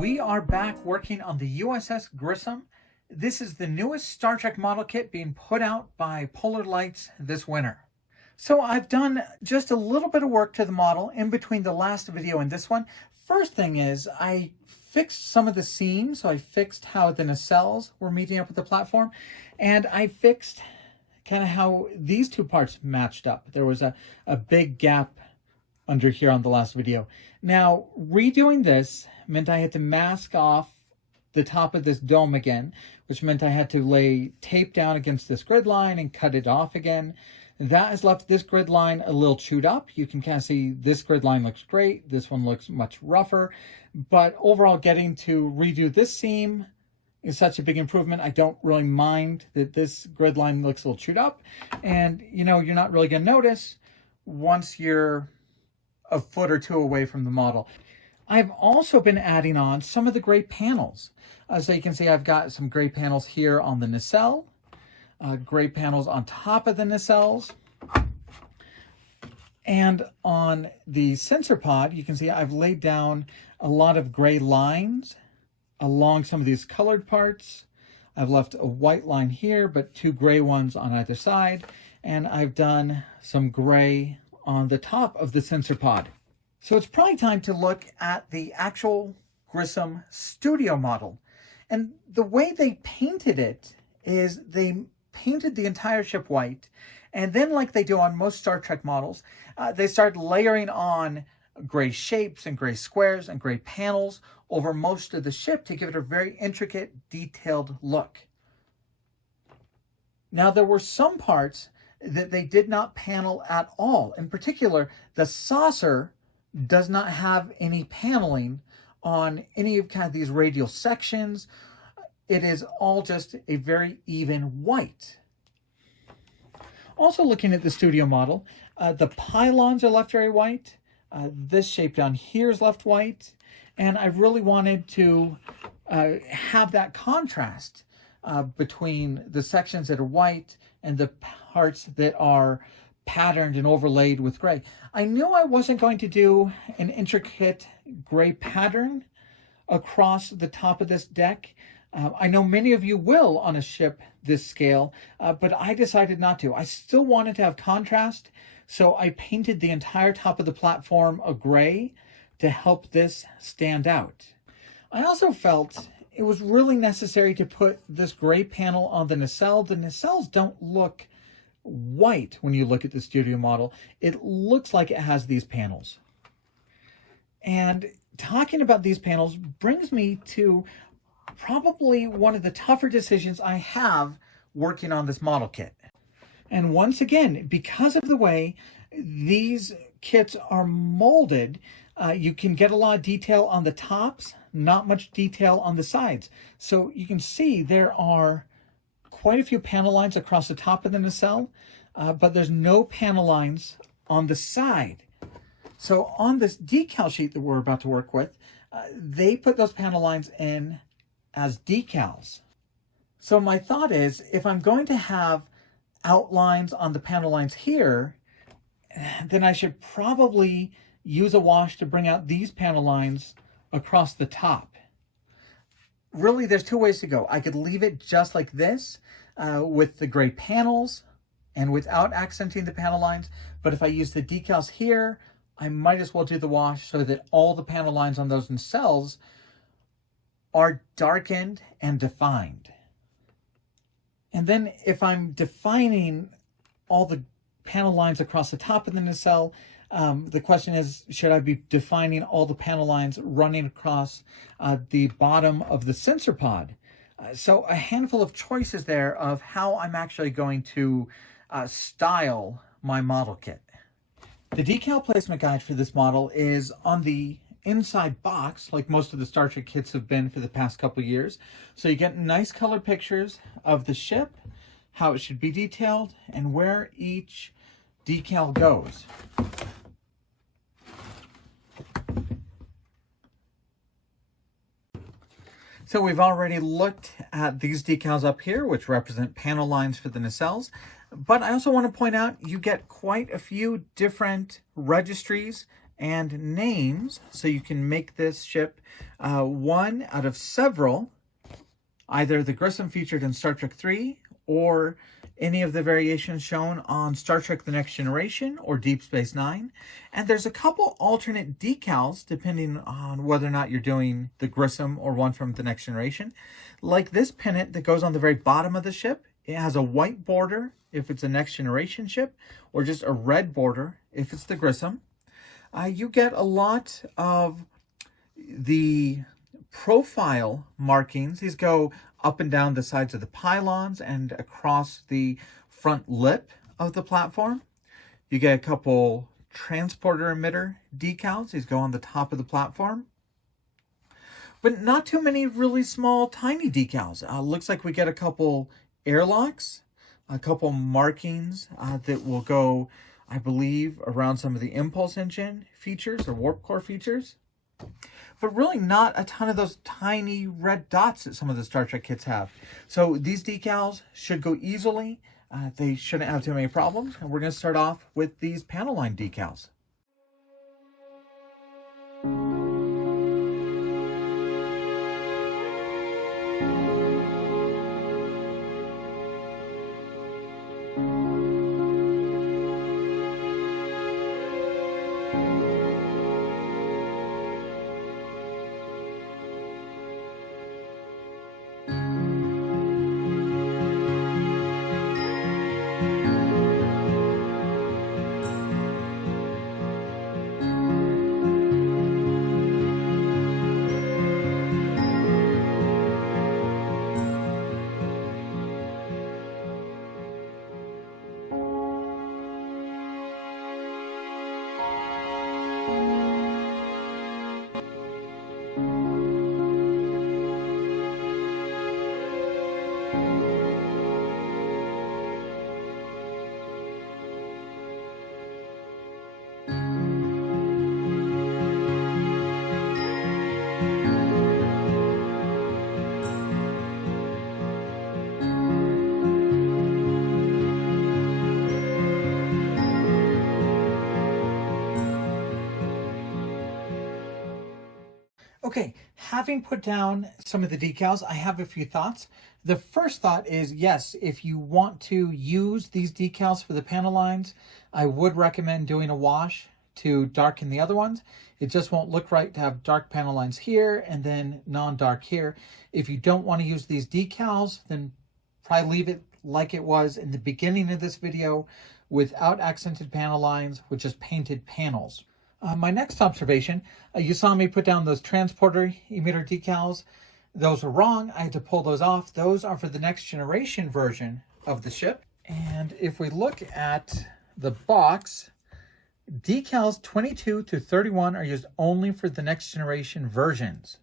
We are back working on the USS Grissom. This is the newest Star Trek model kit being put out by Polar Lights this winter. So I've done just a little bit of work to the model in between the last video and this one. First thing is I fixed some of the seams. So I fixed how the nacelles were meeting up with the platform, and I fixed kind of how these two parts matched up. There was a big gap under here on the last video. Now, redoing this meant I had to mask off the top of this dome again, which meant I had to lay tape down against this grid line and cut it off again. That has left this grid line a little chewed up. You can kind of see this grid line looks great. This one looks much rougher. But overall, getting to redo this seam is such a big improvement. I don't really mind that this grid line looks a little chewed up. And, you know, you're not really going to notice once you're a foot or two away from the model. I've also been adding on some of the gray panels. So you can see I've got some gray panels here on the nacelle, gray panels on top of the nacelles. And on the sensor pod, you can see I've laid down a lot of gray lines along some of these colored parts. I've left a white line here, but two gray ones on either side. And I've done some gray on the top of the sensor pod. So it's probably time to look at the actual Grissom studio model. And the way they painted it is they painted the entire ship white, and then, like they do on most Star Trek models, they started layering on gray shapes and gray squares and gray panels over most of the ship to give it a very intricate, detailed look. Now, there were some parts that they did not panel at all. In particular, the saucer does not have any paneling on any of kind of these radial sections. It is all just a very even white. Also, looking at the studio model, the pylons are left very white. This shape down here is left white. And I really wanted to have that contrast between the sections that are white and the parts that are patterned and overlaid with gray. I knew I wasn't going to do an intricate gray pattern across the top of this deck. I know many of you will on a ship this scale, but I decided not to. I still wanted to have contrast, so I painted the entire top of the platform a gray to help this stand out. I also felt it was really necessary to put this gray panel on the nacelle. The nacelles don't look white when you look at the studio model. It looks like it has these panels. And talking about these panels brings me to probably one of the tougher decisions I have working on this model kit. And once again, because of the way these kits are molded, you can get a lot of detail on the tops, not much detail on the sides. So you can see there are quite a few panel lines across the top of the nacelle, but there's no panel lines on the side. So on this decal sheet that we're about to work with, they put those panel lines in as decals. So my thought is, if I'm going to have outlines on the panel lines here, then I should probably use a wash to bring out these panel lines across the top. Really, there's two ways to go. I could leave it just like this with the gray panels and without accenting the panel lines. But if I use the decals here, I might as well do the wash so that all the panel lines on those nacelles are darkened and defined. And then if I'm defining all the panel lines across the top of the nacelle, the question is, should I be defining all the panel lines running across the bottom of the sensor pod? So a handful of choices there of how I'm actually going to style my model kit. The decal placement guide for this model is on the inside box, like most of the Star Trek kits have been for the past couple years. So you get nice color pictures of the ship, how it should be detailed, and where each decal goes. So we've already looked at these decals up here, which represent panel lines for the nacelles. But I also want to point out you get quite a few different registries and names, so you can make this ship one out of several, either the Grissom featured in Star Trek 3 or any of the variations shown on Star Trek The Next Generation or Deep Space Nine. And there's a couple alternate decals depending on whether or not you're doing the Grissom or one from The Next Generation. Like this pennant that goes on the very bottom of the ship. It has a white border if it's a Next Generation ship, or just a red border if it's the Grissom. You get a lot of the profile markings. These go up and down the sides of the pylons and across the front lip of the platform. You get a couple transporter emitter decals. These go on the top of the platform. But not too many really small, tiny decals. Looks like we get a couple airlocks, a couple markings that will go, I believe, around some of the impulse engine features or warp core features. But really not a ton of those tiny red dots that some of the Star Trek kits have. So these decals should go easily. They shouldn't have too many problems. And we're going to start off with these panel line decals. Okay, having put down some of the decals, I have a few thoughts. The first thought is, yes, if you want to use these decals for the panel lines, I would recommend doing a wash to darken the other ones. It just won't look right to have dark panel lines here and then non-dark here. If you don't want to use these decals, then probably leave it like it was in the beginning of this video without accented panel lines with just painted panels. My next observation, you saw me put down those transporter emitter decals. Those were wrong. I had to pull those off. Those are for the Next Generation version of the ship. And if we look at the box, decals 22 to 31 are used only for the Next Generation versions.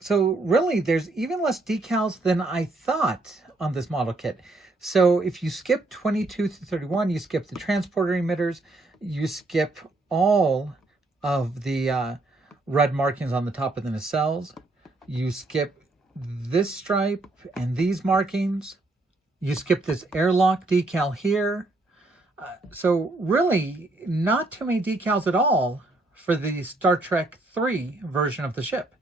So really, there's even less decals than I thought on this model kit. So if you skip 22 to 31, you skip the transporter emitters, you skip all of the red markings on the top of the nacelles. You skip this stripe and these markings. You skip this airlock decal here. So really, not too many decals at all for the Star Trek 3 version of the ship.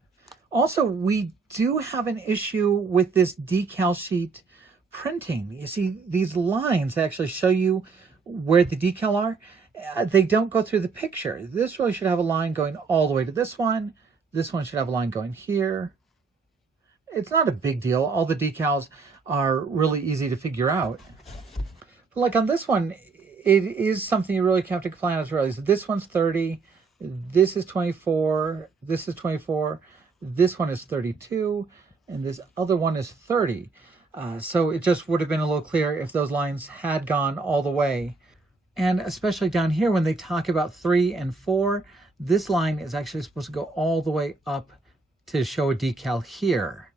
Also, we do have an issue with this decal sheet printing. You see, these lines actually show you where the decal are. They don't go through the picture. This really should have a line going all the way to this one. This one should have a line going here. It's not a big deal. All the decals are really easy to figure out. But like on this one, it is something you really have to plan as well. So this one's 30. This is 24. This is 24. This one is 32. And this other one is 30. So it just would have been a little clearer if those lines had gone all the way. And especially down here when they talk about 3 and 4, this line is actually supposed to go all the way up to show a decal here.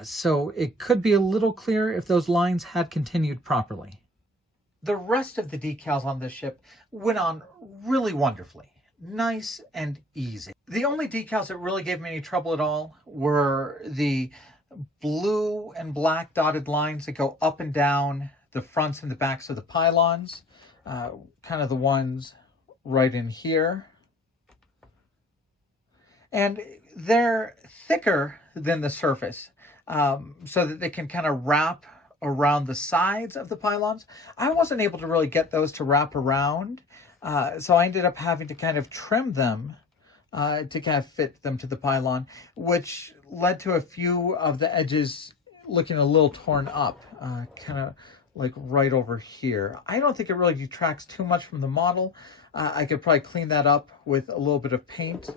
So it could be a little clearer if those lines had continued properly. The rest of the decals on this ship went on really wonderfully. Nice and easy. The only decals that really gave me any trouble at all were the blue and black dotted lines that go up and down the fronts and the backs of the pylons. Kind of the ones right in here. And they're thicker than the surface, so that they can kind of wrap around the sides of the pylons. I wasn't able to really get those to wrap around, so I ended up having to kind of trim them to kind of fit them to the pylon, which led to a few of the edges looking a little torn up, kind of like right over here. I don't think it really detracts too much from the model. I could probably clean that up with a little bit of paint.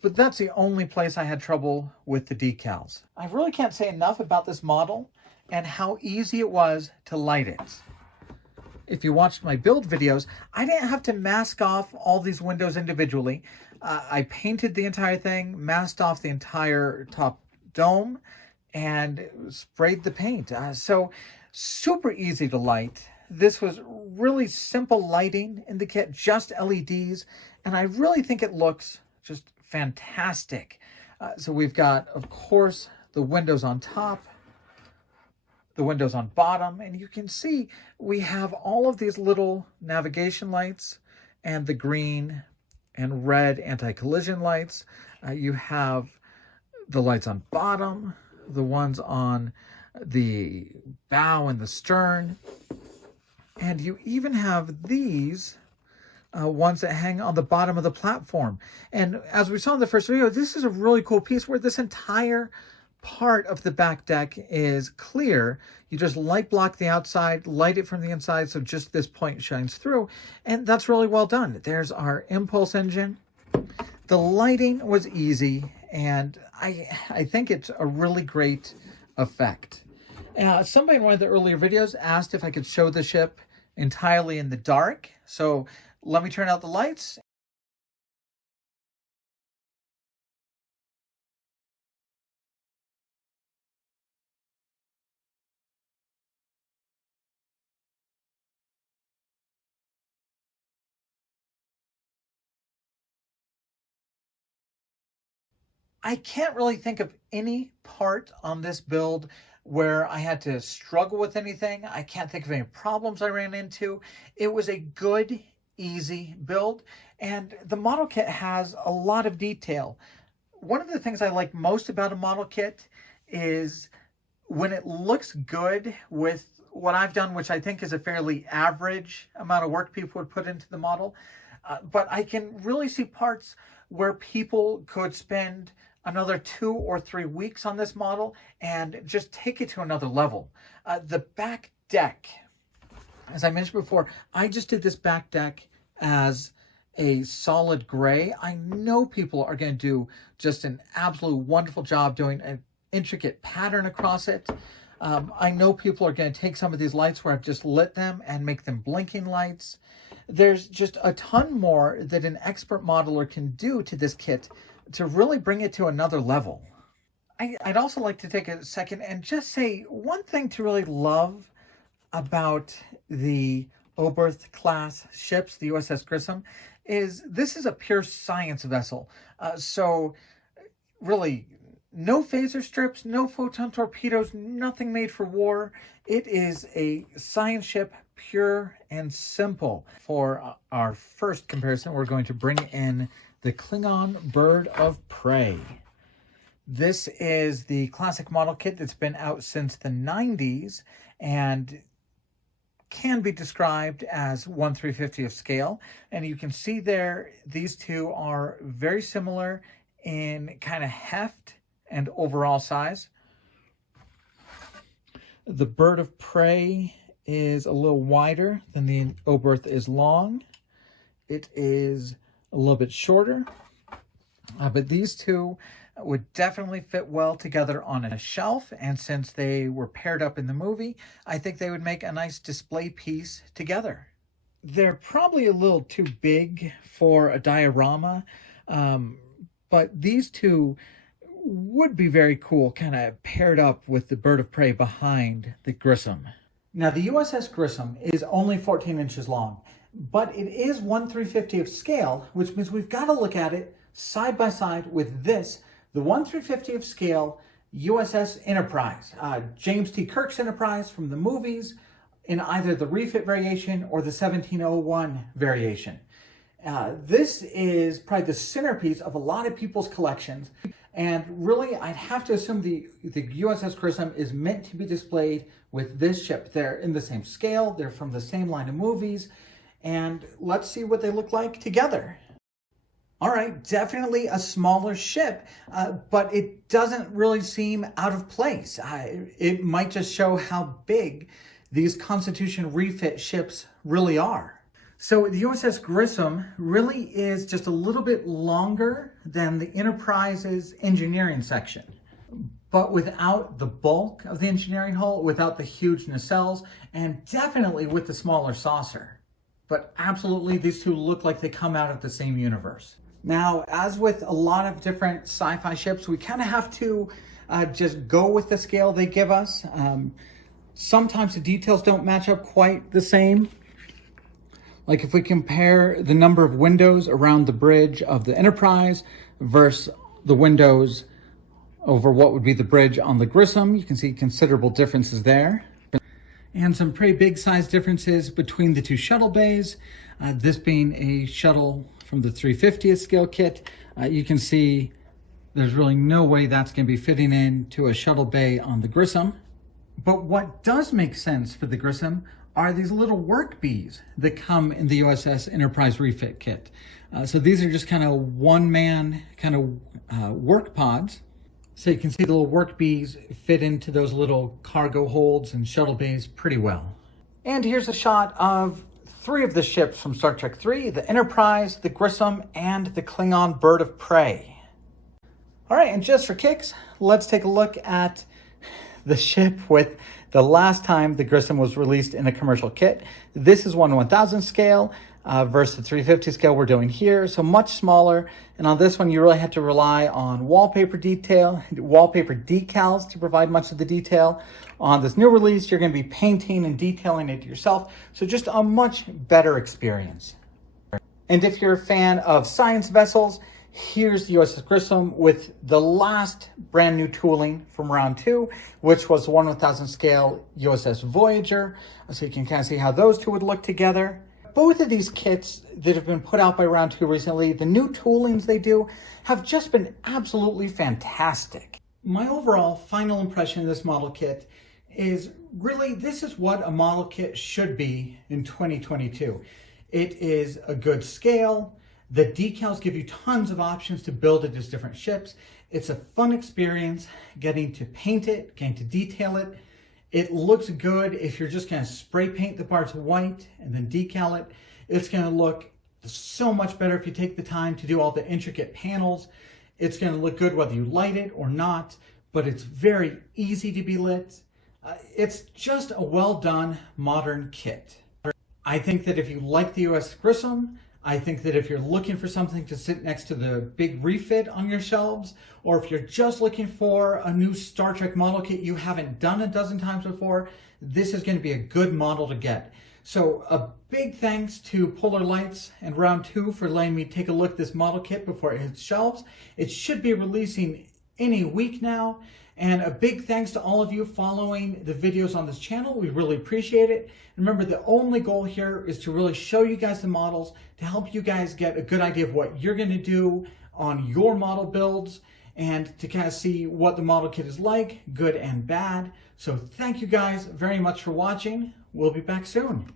But that's the only place I had trouble with the decals. I really can't say enough about this model and how easy it was to light it. If you watched my build videos, I didn't have to mask off all these windows individually. I painted the entire thing, masked off the entire top dome, and sprayed the paint. So super easy to light. This was really simple lighting in the kit, just LEDs, and I really think it looks just fantastic. So we've got, of course, the windows on top, the windows on bottom, and you can see we have all of these little navigation lights and the green and red anti-collision lights. You have the lights on bottom, the ones on the bow and the stern, and you even have these ones that hang on the bottom of the platform. And as we saw in the first video, this is a really cool piece where this entire part of the back deck is clear. You just light block the outside, light it from the inside, so just this point shines through, and that's really well done. There's our impulse engine. The lighting was easy, and I think it's a really great effect. Somebody in one of the earlier videos asked if I could show the ship entirely in the dark, so let me turn out the lights. I can't really think of any part on this build where I had to struggle with anything. I can't think of any problems I ran into. It was a good, easy build, and the model kit has a lot of detail. One of the things I like most about a model kit is when it looks good with what I've done, which I think is a fairly average amount of work people would put into the model. But I can really see parts where people could spend another 2 or 3 weeks on this model and just take it to another level. The back deck, as I mentioned before, I just did this back deck as a solid gray. I know people are going to do just an absolute wonderful job doing an intricate pattern across it. I know people are going to take some of these lights where I've just lit them and make them blinking lights. There's just a ton more that an expert modeler can do to this kit to really bring it to another level. I'd also like to take a second and just say one thing to really love about the Oberth class ships, the USS Grissom, is this is a pure science vessel. So really, no phaser strips, no photon torpedoes, nothing made for war. It is a science ship, pure and simple. For our first comparison, we're going to bring in the Klingon Bird of Prey. This is the classic model kit that's been out since the 90s and can be described as 1/350 of scale. And you can see there, these two are very similar in kind of heft and overall size. The Bird of Prey is a little wider than the Oberth is long. It is a little bit shorter, but these two would definitely fit well together on a shelf, and since they were paired up in the movie, I think they would make a nice display piece together. They're probably a little too big for a diorama, but these two would be very cool, kind of paired up with the Bird of Prey behind the Grissom. Now, the USS Grissom is only 14 inches long, but it is 1/350 of scale, which means we've got to look at it side by side with this, the 1/350 of scale USS Enterprise, James T. Kirk's Enterprise from the movies, in either the refit variation or the 1701 variation. This is probably the centerpiece of a lot of people's collections. And really, I'd have to assume the USS Grissom is meant to be displayed with this ship. They're in the same scale, they're from the same line of movies, and let's see what they look like together. All right, definitely a smaller ship, but it doesn't really seem out of place. It might just show how big these Constitution refit ships really are. So the USS Grissom really is just a little bit longer than the Enterprise's engineering section, but without the bulk of the engineering hull, without the huge nacelles, and definitely with the smaller saucer. But absolutely, these two look like they come out of the same universe. Now, as with a lot of different sci-fi ships, we kind of have to just go with the scale they give us. Sometimes the details don't match up quite the same. Like if we compare the number of windows around the bridge of the Enterprise versus the windows over what would be the bridge on the Grissom, you can see considerable differences there. And some pretty big size differences between the two shuttle bays. This being a shuttle from the 350th scale kit, you can see there's really no way that's going to be fitting into a shuttle bay on the Grissom. But what does make sense for the Grissom are these little work bees that come in the USS Enterprise refit kit. So these are just kind of one-man kind of work pods. So you can see the little work bees fit into those little cargo holds and shuttle bays pretty well. And here's a shot of three of the ships from Star Trek III, the Enterprise, the Grissom, and the Klingon Bird of Prey. All right, and just for kicks, let's take a look at the ship with the last time the Grissom was released in a commercial kit. This is 1/1000 scale versus the 350 scale we're doing here, so much smaller. And on this one, you really had to rely on wallpaper decals to provide much of the detail. On this new release, you're going to be painting and detailing it yourself, so just a much better experience. And if you're a fan of science vessels, here's the USS Grissom with the last brand new tooling from round 2, which was the 1/1000 scale USS Voyager. So you can kind of see how those two would look together. Both of these kits that have been put out by round 2 recently, the new toolings they do have just been absolutely fantastic. My overall final impression of this model kit is really, this is what a model kit should be in 2022. It is a good scale. The decals give you tons of options to build it as different ships. It's a fun experience getting to paint it, getting to detail it. It looks good if you're just going to spray paint the parts white and then decal it. It's going to look so much better if you take the time to do all the intricate panels. It's going to look good whether you light it or not, but it's very easy to be lit. It's just a well done modern kit. I think that if you like the USS Grissom, I think that if you're looking for something to sit next to the big refit on your shelves, or if you're just looking for a new Star Trek model kit you haven't done a dozen times before, this is going to be a good model to get. So a big thanks to Polar Lights and Round 2 for letting me take a look at this model kit before it hits shelves. It should be releasing any week now. And a big thanks to all of you following the videos on this channel. We really appreciate it. Remember, the only goal here is to really show you guys the models, to help you guys get a good idea of what you're going to do on your model builds, and to kind of see what the model kit is like, good and bad. So thank you guys very much for watching. We'll be back soon.